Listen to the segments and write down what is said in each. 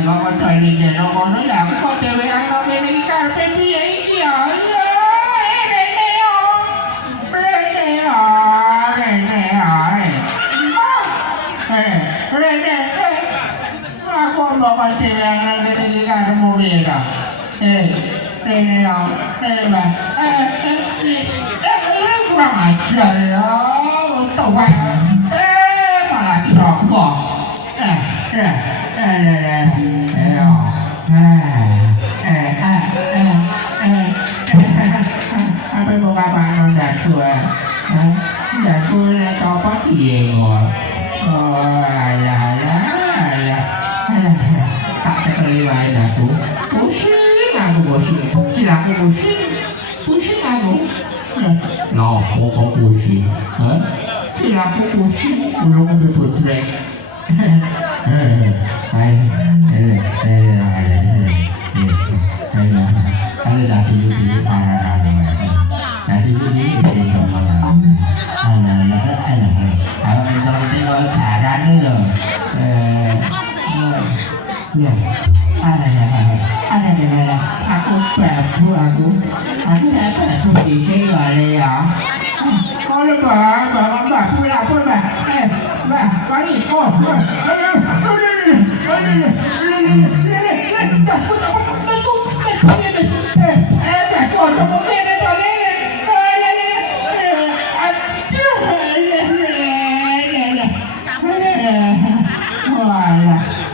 kok padha ninggalno kono ya aku kok dhewean kok kene iki karepe piye iki ya. Aku bakal dhewean kene iki karemu piye ta. Rene ya. Kurang ajar ya. Untung malah dirokok. Apa mau kapan daku daku lihat apa dia oh alah tak sekali lain daku pusing aku silaku pusing aku no kok pusing silaku pusing belum berbuat ada tadi itu para tadi itu di kamar kalau kita tinggal jalan itu ya ada aku babu di sini ya kalau babu lapor lagi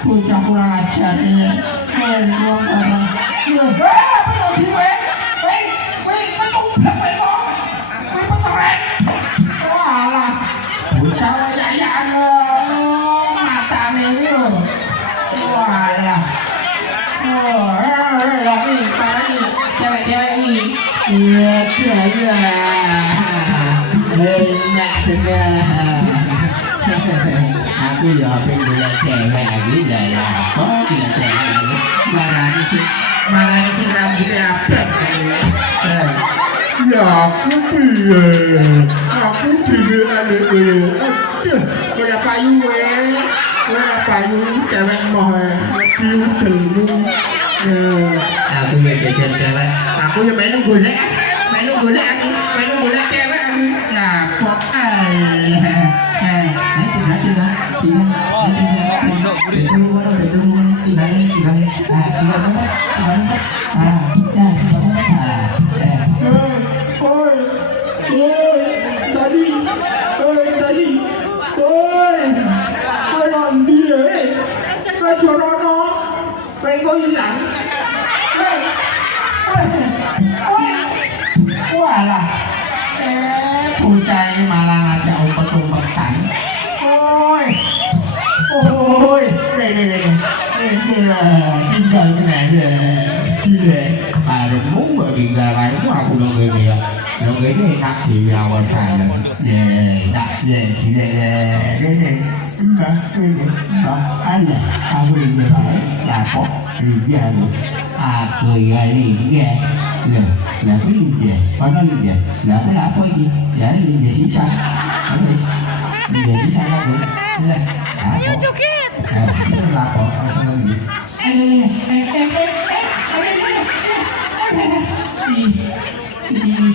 bocah kurang ajar ini bocah wayaan matane iki lho walah lagi cewek-cewek ini iya enak bener aku ya pengen lihat cewek lagi ya kok tidak cewek mana sih rambutnya abrak ya aku piye aku dhewean iki ora payu cewek moh diudelmu aku ya jajan cewek aku ya melu golek cewek aku nah kok walah bocah malah ngajak umpet-umpetan tinggal aja cilek harusmu tinggal aku dong gini ya dong gini enak di awal sana tak cilek ada aku ini baik lapor dia aku ini tapi dia pada dia aku lapor ini jadi dia sisa jadi sana tu ayo joget lapor ini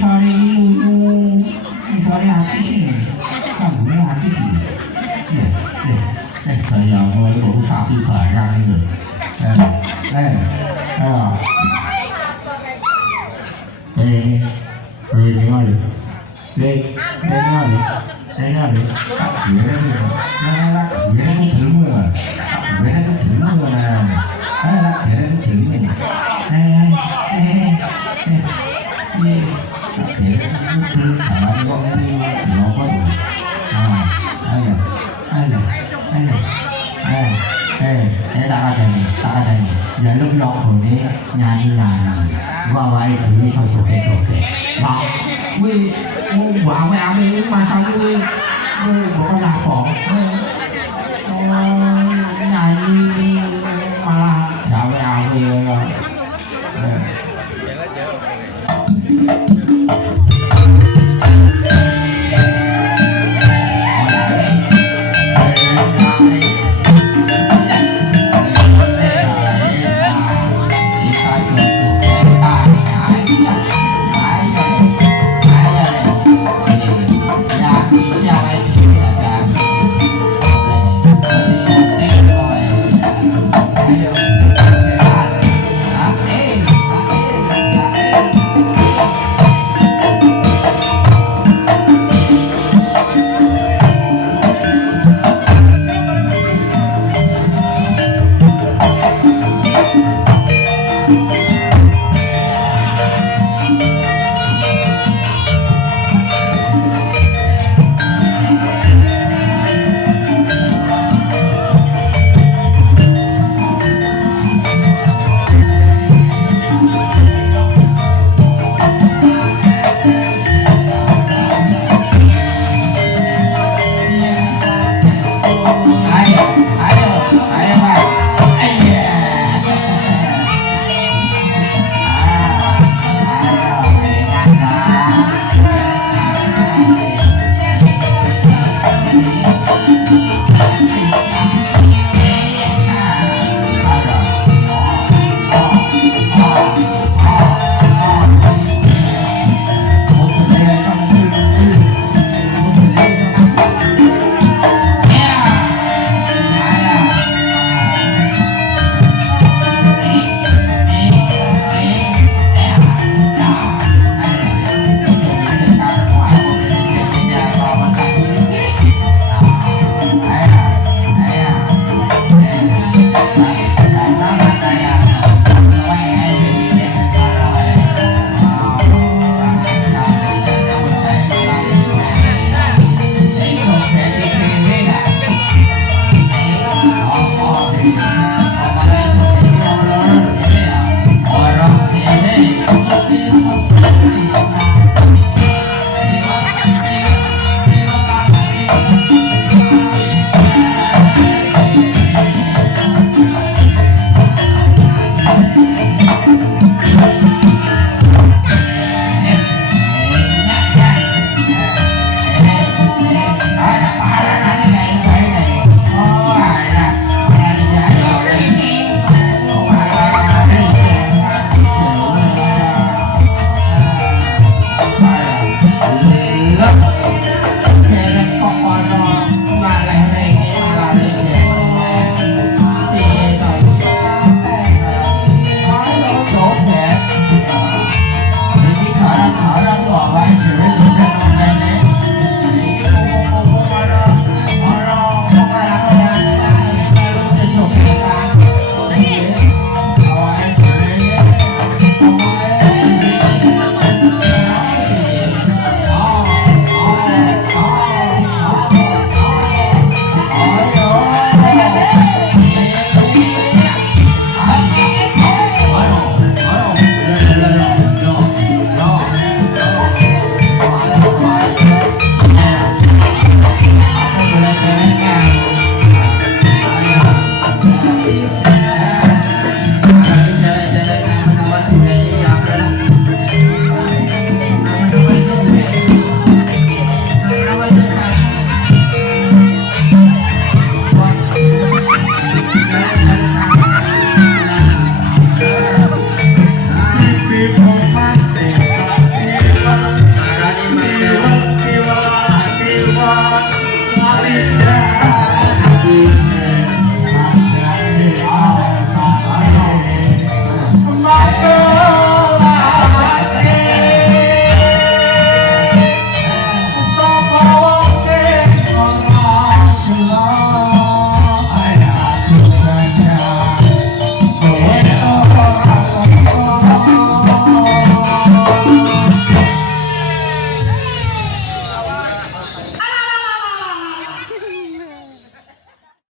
sore sore artis ini kamu artis ini saya mulai baru sapi barang itu Giờ lúc đó hồi đấy nhà đi làm vào vậy thì đi xong sổ bảo quy bảo với áo đi mà sao quy bộ là khổ nhà đi